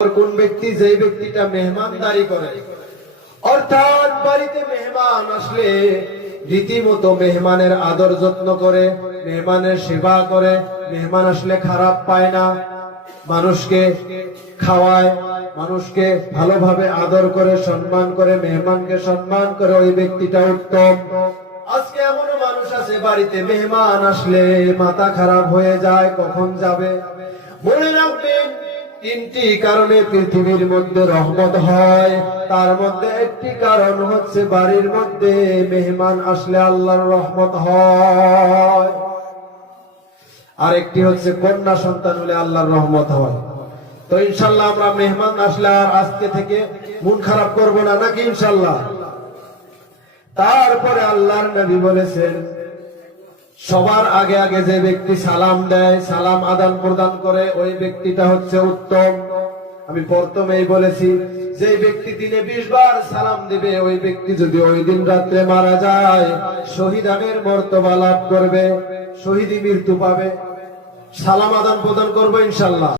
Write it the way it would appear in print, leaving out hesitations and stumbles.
কোন ব্যক্তি যে ব্যক্তিটা মেহমানদারি করে, অর্থাৎ বাড়িতে মেহমান আসলে রীতিমতো মেহমানের আদর যত্ন করে, মেহমানের সেবা করে, মেহমান আসলে খারাপ পায় না, মানুষকে খাওয়ায়, মানুষকে ভালোভাবে আদর করে, সম্মান করে, মেহমানকে সম্মান করে, ওই ব্যক্তিটা উত্তম। আজকে এমনও মানুষ আছে বাড়িতে মেহমান আসলে মাথা খারাপ হয়ে যায়, কখন যাবে। মনে রাখবেন, তিনটি কারণে পৃথিবীর মধ্যে রহমত হয়, তার মধ্যে একটি কারণ হচ্ছে বাড়ির মধ্যে মেহমান আসলে আল্লাহর রহমত হয়, আর একটি হচ্ছে কন্যা সন্তান হলে আল্লাহর রহমত হয়। তো ইনশাল্লাহ আমরা মেহমান আসলে আর আজকে থেকে মন খারাপ করব না, নাকি ইনশাল্লাহ? তারপরে আল্লাহর নবী বলেছেন, সবার আগে আগে যে ব্যক্তি সালাম দেয়, সালাম আদান প্রদান করে, ওই ব্যক্তিটা হচ্ছে উত্তম। আমি প্রথমেই বলেছি, যে ব্যক্তি দিনে 20 বার সালাম দিবে, ওই ব্যক্তি যদি ওই দিন রাত্রে মারা যায়, শহীদানের মর্তবা লাভ করবে, শহীদি মৃত্যু পাবে। সালাম আদান প্রদান করবো ইনশাল্লাহ।